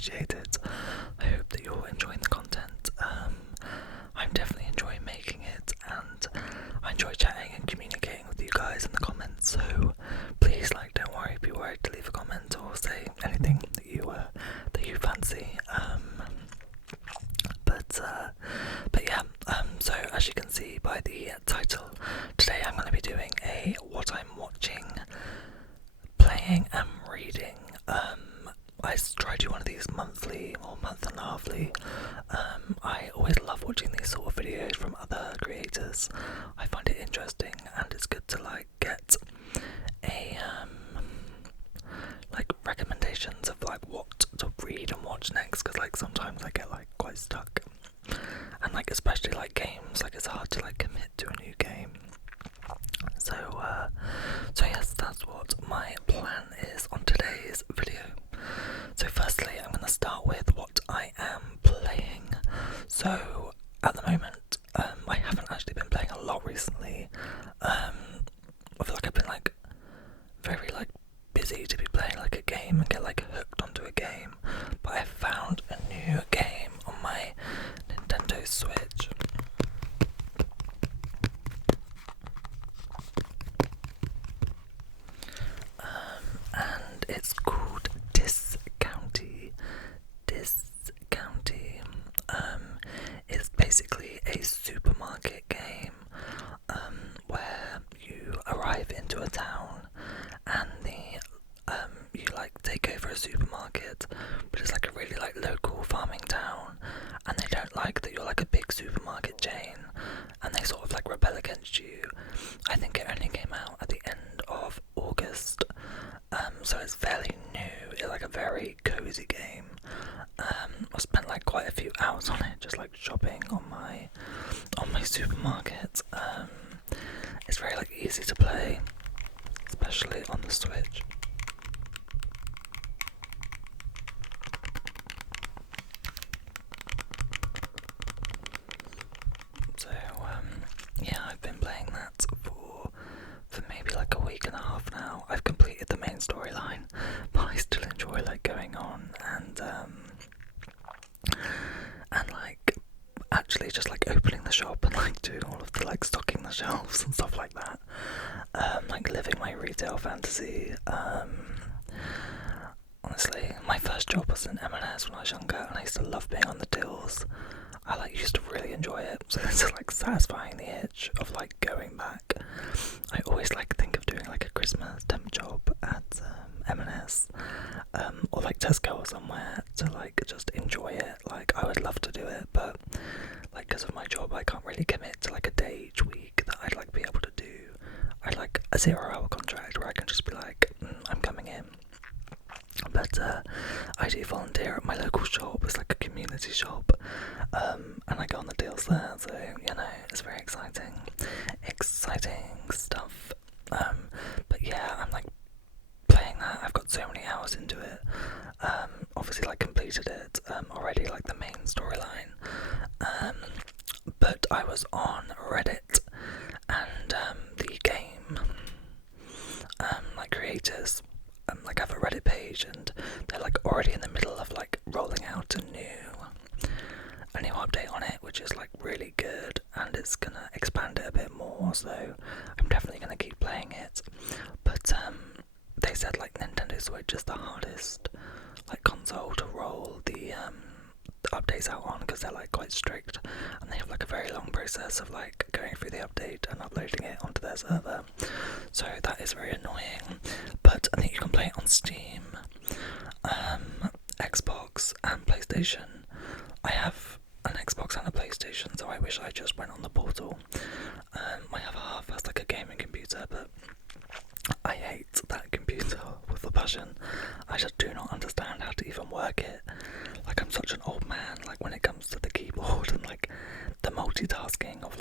appreciate it. I hope that you're enjoying the content. I'm definitely enjoying making it, and I enjoy chatting and communicating with you guys in the comments, so please, don't be worried to leave a comment or say anything that you fancy. But yeah, so as you can see by the title, today I'm going to be doing a what I'm watching, playing and reading. I try to do one of these monthly or month and a halfly. I always love watching these sort of videos from other creators. I find it interesting, and it's good to get a recommendations of what to read and watch next, because sometimes I get quite stuck, and especially games, it's hard to commit to a new game. So yes, that's what my plan is on today's video. So firstly, I'm going to start with what I am playing. So at the moment, I haven't actually been playing a lot recently. I feel I've been very busy to be playing a game and get hooked onto a game. But I found a new game on my Nintendo Switch. And it's called Discounty. It's basically a supermarket game where you arrive into a town and you take over a supermarket, but it's a really local farming town, and they don't like that you're a big supermarket chain, and they sort of rebel against you. I think it only came out at the end of August, so it's fairly new. It's a very cozy game. I spent quite a few hours on it, just shopping on my supermarket. It's very easy to play, especially on the Switch. So yeah, I've been playing that for maybe a week and a half now. I've completed the main storyline, but I still enjoy going on and actually just opening the shop and doing all of the stocking the shelves and stuff like that. Living my retail fantasy. Honestly, my first job was in M&S when I was younger, and I used to love being on the tills. I used to really enjoy it, so it's satisfying the itch of going back. I always think of doing a Christmas temp job at M&S or Tesco or somewhere to just enjoy it. I would love to do it, but because of my job I can't really commit to a day each week that I'd be able to do. I'd a 0-hour contract where I can just be I'm coming in. But I do volunteer at my local shop. It's a community shop, and I go on the deals there, so it's very exciting stuff. But yeah, I'm playing that. I've got so many hours into it. Obviously completed it already, the main storyline. But I was on Reddit, and the game creators have a Reddit page, and they're already in the middle of rolling out a new update on it, which is really good, and it's gonna expand it a bit more, so I'm definitely gonna keep playing it. But they said Nintendo Switch is the hardest console to roll the updates out on, because they're quite strict, and they have a very long process of going through the update and uploading it onto their server, so that is very annoying. But I think you can play it on Steam, Xbox and PlayStation. I have an Xbox and a PlayStation, so I wish I just went on the portal. My other half has a gaming computer, but I hate that computer with a passion. I just do not understand how to even work it. I'm such an old man, when it comes to the keyboard and the multitasking of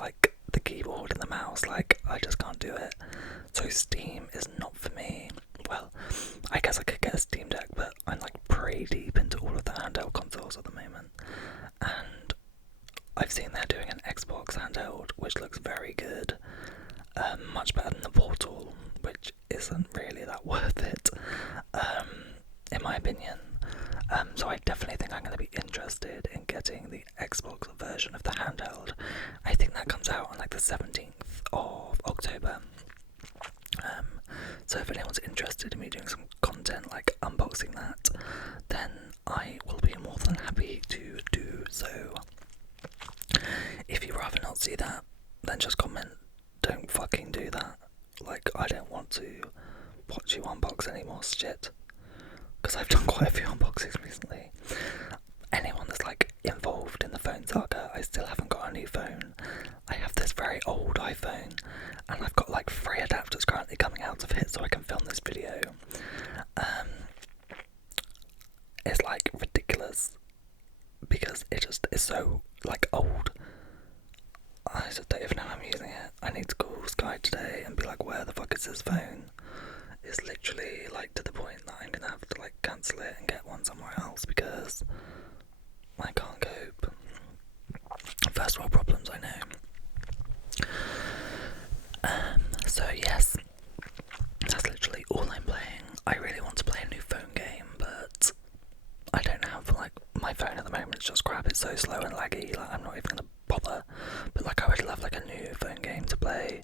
the keyboard and the mouse, I just can't do it. So Steam is not for me. Well, I guess I could get a Steam Deck, but I'm pretty deep into all of the handheld consoles at the moment. And I've seen they're doing an Xbox handheld, which looks very good. Much better than the Portal, which isn't really that worth it, in my opinion. So I definitely think I'm going to be interested in getting the Xbox version of the handheld. I think that comes out on like the 17th of October. So if anyone's interested in me doing some content like unboxing that, then I will be more than happy to do so. If you'd rather not see that, then just comment, don't fucking do that. Like, I don't want to watch you unbox any more shit, because I've done quite a few unboxings recently. Anyone that's like involved in the phone saga, I still haven't got a new phone. I have this very old iPhone, and I've got like 3 adapters currently coming out of it so I can film this video. It's like ridiculous because it just is so like old. I just don't even know how I'm using it. I need to call Sky today and be like, where the fuck is this phone? It's literally like to the point that I'm gonna have to like cancel it and get one somewhere else because I can't cope. First world problems, I know. So yes, that's literally all I'm playing. I really want to play a new phone game, but I don't have, like, my phone at the moment is just crap. It's so slow and laggy, like I'm not even gonna bother. But like I would love like a new phone game to play.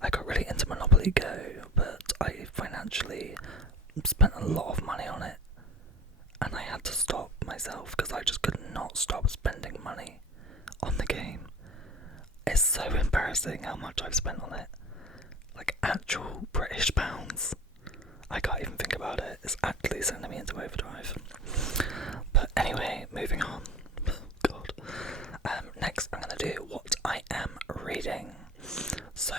I got really into Monopoly Go, but I financially spent a lot of money on it, and I had to stop myself because I just could not stop spending money on the game. It's so embarrassing how much I've spent on it. Like actual British pounds. I can't even think about it. It's actually sending me into overdrive. But anyway, moving on. God. Next I'm going to do what I am reading. So,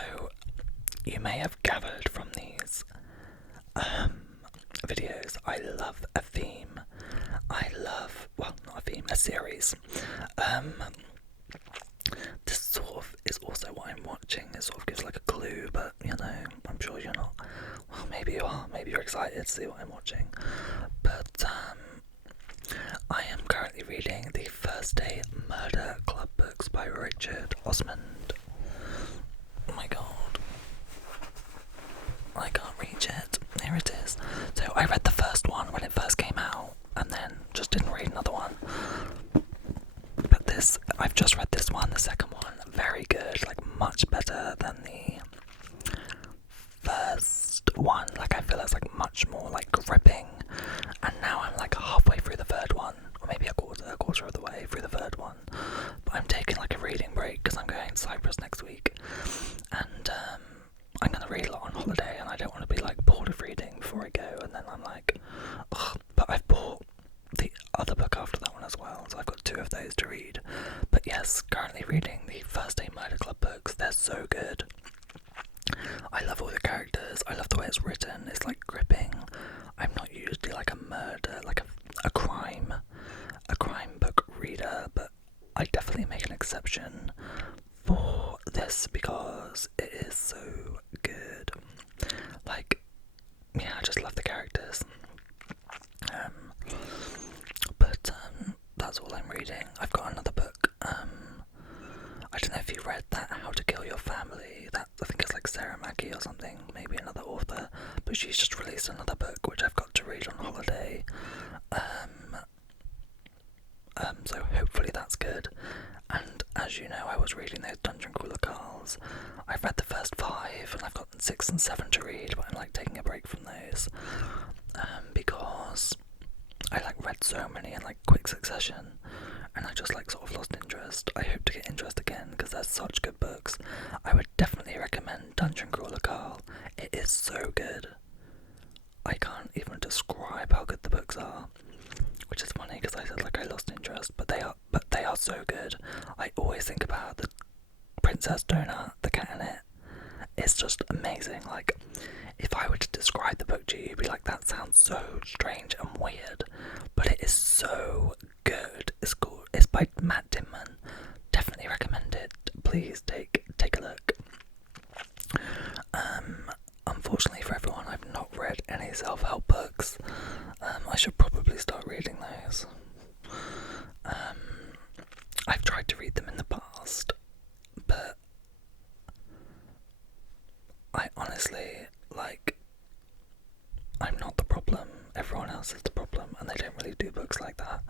you may have gathered from these videos, I love a theme. Well, not a theme, a series. This sort of is also what I'm watching. It sort of gives like a clue, but you know, I'm sure you're not. Well, maybe you are. Maybe you're excited to see what I'm watching. But I am currently reading the First Day Murder Club books by Richard Osmond. Oh my god. I can't reach it. Here it is. So I read the first one when it first came out, and then just didn't read another one. But this, I've just read this one, the second one, very good, like much better than the first one. Like I feel it's like much more like gripping, and now I'm like halfway through the third one, or maybe a quarter of the way through the third one. But I'm taking like a reading break because I'm going to Cyprus next week, and I'm going to read a lot on holiday, and I don't want to be like bored of reading before I go, and then I'm like, ugh. But I've bought the other book after that one as well, so I've got 2 of those to read. But yes, currently reading the First Day Murder Club books. They're so good. I love all the characters. I love the way it's written. It's like gripping. I'm not usually like a murder, like a crime book reader, but I definitely make an exception for this because it is so good. Like, yeah, I just love the characters. But that's all I'm reading. I've got another book. I don't know if you read that How to Kill Your Family. That, I think it's like Sarah Mackie or something, maybe another author. But she's just released another book which I've got to read on holiday. So hopefully that's good. And as you know, I was reading those Dungeon Crawler Carls. I've read the first 5 and I've got 6 and 7 to read, but I'm like taking a break from those because I like read so many in like quick succession, and I just like sort of lost interest. I hope to get interest again because they're such good books. I would definitely recommend Dungeon Crawler Carl. It is so good. I can't even describe how good the books are, which is funny because I said like I lost interest, but they are so good. I always think about the Princess Donut, the cat in it. It's just amazing. Like, if I were to describe the book to you, you'd be like, that sounds so strange and weird, but it is so good. It's cool. It's by Matt Dimman. Definitely recommend it. Please take a look. Unfortunately for everyone, I've not read any self-help books. I should probably start reading those. I've tried to read them in the past, but I honestly, like, I'm not the problem. Everyone else is the problem, and and they don't really do books like that.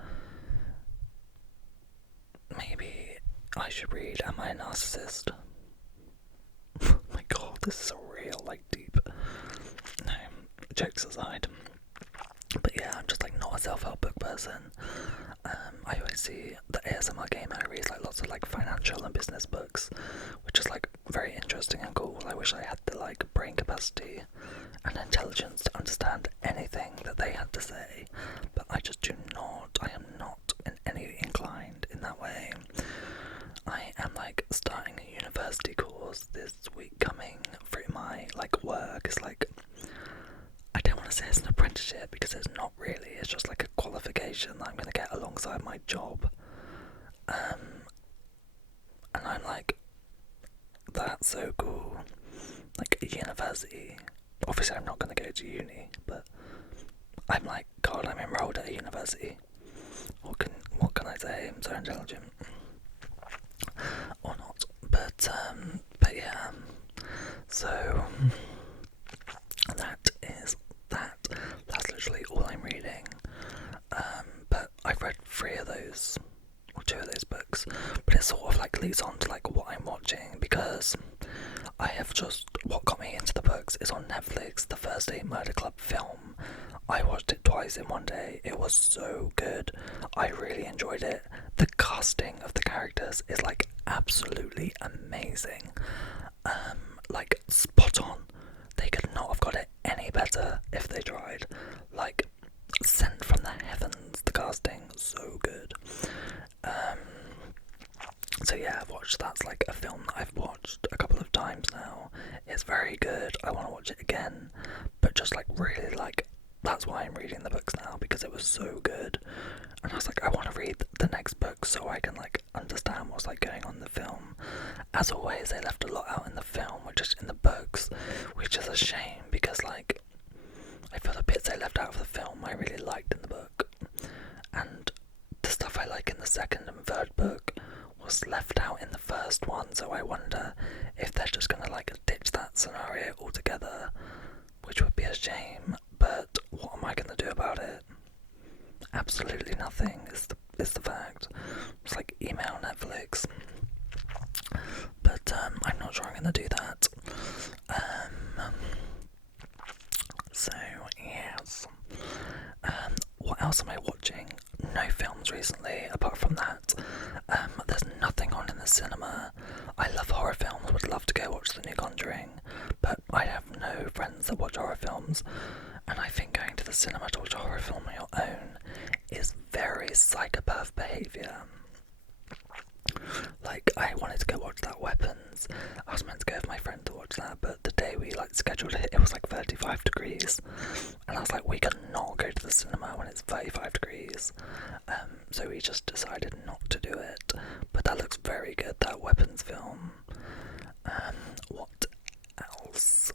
Maybe I should read Am I a Narcissist? Oh my god, this is a real, like, deep... No, jokes aside. But yeah, I'm just, like, not a self-help book person. I always see the ASMR gamer reads, like, lots of, like, financial and business books, which is, like, very interesting and cool. I wish I had the, like, brain capacity and intelligence to understand anything that they had to say, but I just do not. I am not in any inclined in that way. I am, like, starting a university course this week coming through my, like, work. It's like, I don't want to say it's an apprenticeship because it's not really. It's just like a qualification that I'm going to get alongside my job. And I'm like, that's so cool. Like, a university. Obviously, I'm not going to go to uni, but I'm like, God, I'm enrolled at a university. What can I say? I'm so intelligent. Or not. But yeah. So that is that. That's literally all I'm reading. But I've read 3 of those, or 2 of those books, but it sort of like leads on to like what I'm watching, because I have just, what got me into the books is on Netflix, the Thursday Murder Club film. I watched it twice in one day. It was so good. I really enjoyed it. The casting of the characters is like absolutely amazing. Like spot on. They could not have got it any better if they tried. Like, sent from the heavens, the casting, so good. So yeah, I've watched, that's like a film that I've watched a couple of times now. It's very good. I want to watch it again, but just like really like, that's why I'm reading the books now, because it was so good. And I was like, I want to read the next book so I can like understand what's like going on in the film. As always, they left a lot out in the film, which is in the books, which is a shame, because like, I feel the bits they left out of the film I really liked in the book, and the stuff I like in the second and third book was left out in the first one. So I wonder if they're just gonna like ditch that scenario altogether, which would be a shame. But what am I gonna do about it? Absolutely nothing is the fact. It's like email Netflix. But I'm not sure I'm gonna do that. So yes. What else am I watching? No films recently, apart from that. There's nothing on in the cinema. I love horror films, would love to go watch the new Conjuring, but I have no friends that watch horror films, and I think going to the cinema to watch a horror film on your own is very psychopath behaviour. Like, I wanted to go watch that Weapons. I was meant to go with my friend to watch that, but the day we like scheduled it, it was like 35 degrees, and I was like, we cannot go to the cinema when it's 35 degrees. So we just decided not to do it. But that looks very good, that Weapons film. What else?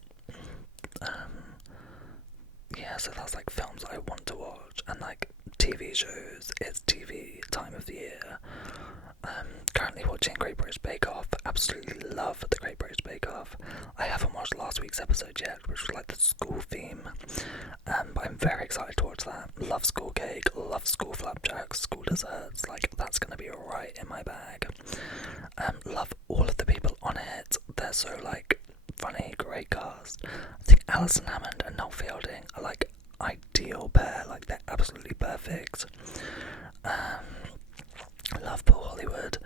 Yeah, so that's like films I want to watch, and like TV shows. It's TV time of the year. Currently watching Great British Bake Off. Absolutely love the Great British Bake Off. I haven't watched last week's episode yet, which was like the school theme, but I'm very excited to watch that. Love school cake, love school flapjacks, school desserts. Like, that's gonna be right in my bag. Love all of the people on it. They're so like funny, great cast. I think Alison Hammond and Noel Fielding are like ideal pair. Like, they're absolutely perfect. Love Paul Hollywood.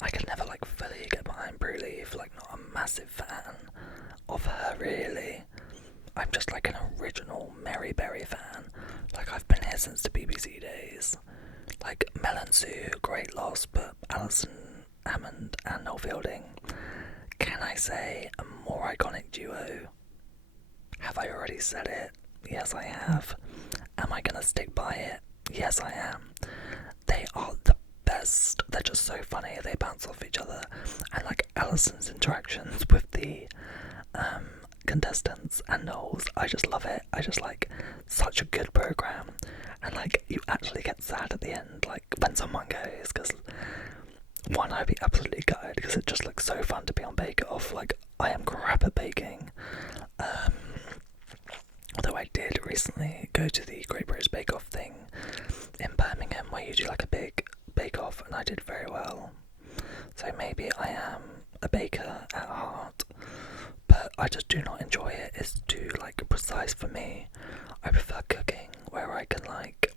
I could never like fully get behind Brew Leaf, like not a massive fan of her really. I'm just like an original Mary Berry fan. Like, I've been here since the BBC days. Like, Mel and Sue, great loss, but Alison Hammond and Noel Fielding, can I say a more iconic duo? Have I already said it? Yes, I have. Am I gonna stick by it? Yes, I am. They are the best. They're just so funny. They bounce off each other, and like Alison's interactions with the contestants and Noel's, I just love it. I just like such a good program, and like you actually get sad at the end, like when someone goes, because one, I'd be absolutely gutted because it just looks so fun to be on Bake Off. Like, I am crap at baking. Although I did recently go to the Great British Bake Off thing you do like a big bake-off, and I did very well. So maybe I am a baker at heart, but I just do not enjoy it. It's too like precise for me. I prefer cooking where I can like,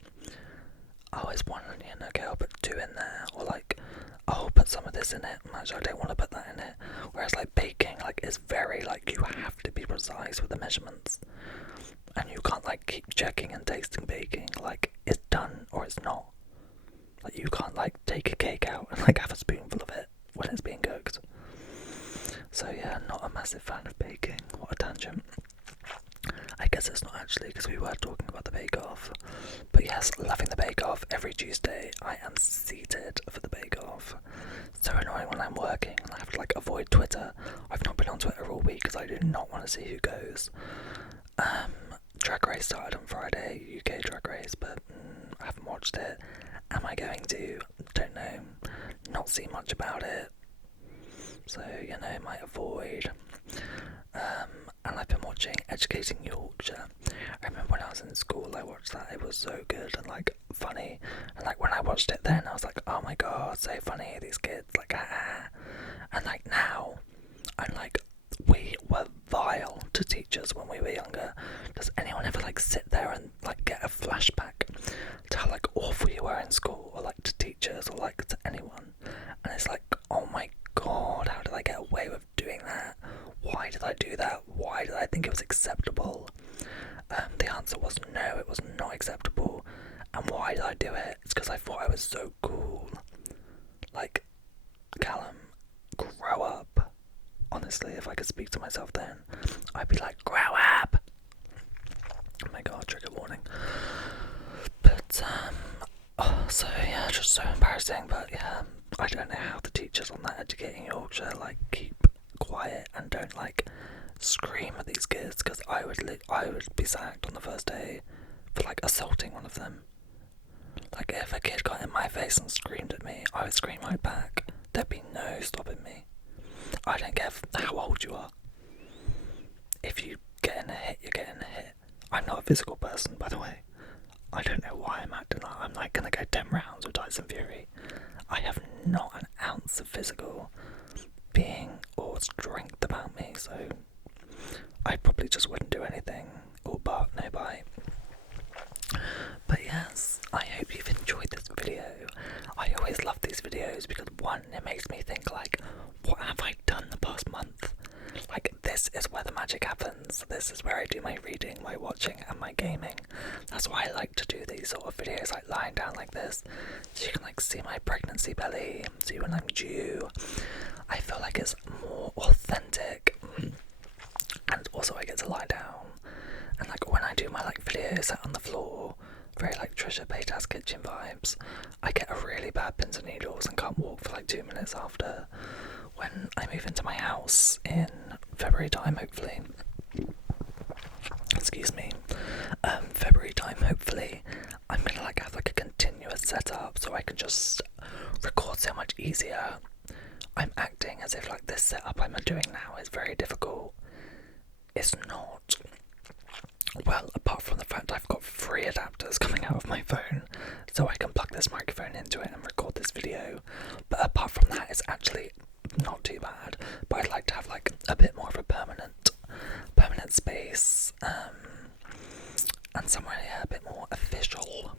oh, it's 1 onion, okay, I'll put 2 in there, or like, oh, I'll put some of this in it, actually I don't want to put that in it. Whereas like baking, like, is very like, you have to be precise with the measurements, and you can't like keep checking and tasting baking, like it's done or it's not. Like you can't like take a cake out and like have a spoonful of it when it's being cooked. So yeah, not a massive fan of baking. What a tangent. I guess it's not actually, because we were talking about the bake-off. But yes, loving the bake-off. Every Tuesday I am seated for the bake-off. So annoying when I'm working and I have to like avoid Twitter. I've not been on Twitter all week because I do not want to see who goes. Drag Race started on Friday, UK Drag Race, but I haven't watched it. Am I going to? Don't know. Not see much about it. So, you know, might avoid. And I've been watching Educating Yorkshire. I remember when I was in school I watched that. It was so good and like funny. And like when I watched it then I was like, oh my god, so funny, these kids, like ah. And like now I'm like, we were vile to teachers when we were younger. Does anyone ever like sit there and like get a flashback to how like awful you were in school, or like to teachers, or like to anyone? And it's like, oh my god, how did I get away with doing that? Why did I do that? Why did I think it was acceptable? The answer was no, it was not acceptable. And why did I do it? It's because I thought I was so cool. Like, Callum, grow up. Honestly, if I could speak to myself then, I'd be like, grow up! Oh my god, trigger warning. But, so yeah, just so embarrassing, but yeah, I don't know how the teachers on that Educating Yorkshire, like, keep quiet and don't, like, scream at these kids, because I would be sacked on the first day for, like, assaulting one of them. Like, if a kid got in my face and screamed at me, I would scream right back. There'd be no stopping me. I don't care how old you are. If you get in a hit, you're getting a hit. I'm not a physical person, by the way. I don't know why I'm acting like I'm like gonna go 10 rounds with Tyson Fury. I have not an ounce of physical being or strength about me, so I probably just wouldn't do anything or bark no bite. But yes, I hope you've enjoyed this video. I always love these videos because one, it makes me think like, what have I done the past month? Like, this is where the magic happens. This is where I do my reading, my watching and my gaming. That's why I like to do these sort of videos, like lying down like this, so you can like see my pregnancy belly, see when I'm due. I feel like it's more authentic, and also I get to lie down. And like when I do my like videos out on the floor, very like Trisha Paytas kitchen vibes, I get a really bad pins and needles and can't walk for like 2 minutes after. When I move into my house in February time, hopefully, excuse me, February time, hopefully, I'm gonna like have like a continuous setup so I can just record so much easier. I'm acting as if like this setup I'm doing now is very difficult. It's not. Well, apart from the fact I've got 3 adapters coming out of my phone, so I can plug this microphone into it and record this video. But apart from that, it's actually not too bad. But I'd like to have like a bit more of a permanent space, and somewhere a bit more official.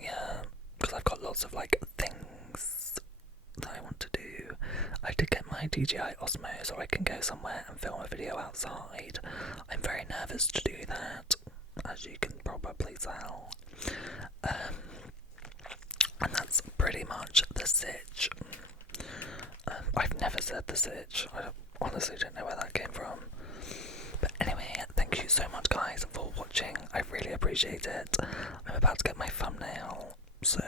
Yeah, because I've got lots of like things that I want to do. I did get my DJI Osmo so I can go somewhere and film a video outside. I'm very nervous to do that, as you can probably tell. And that's pretty much the sitch. I've never said the sitch. I honestly don't know where that came from. But anyway, thank you so much guys for watching. I really appreciate it. I'm about to get my thumbnail, so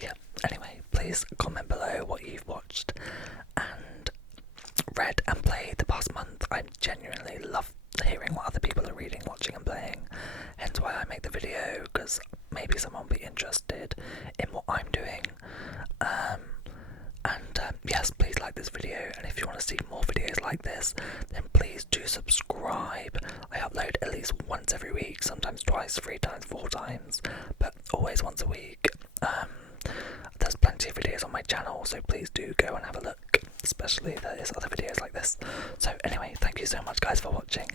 yeah. Anyway, please comment below what you've watched and read and played the past month. I genuinely love hearing what other people are reading, watching and playing. Hence why I make the video, because maybe someone will be interested in what I'm doing. Yes, please like this video, and if you want to see more videos like this, then please do subscribe. I upload at least once every week, sometimes twice, 3 times, 4 times, but always once a week. There's plenty of videos on my channel, so please do go and have a look, especially if there's other videos like this. So anyway, thank you so much guys for watching,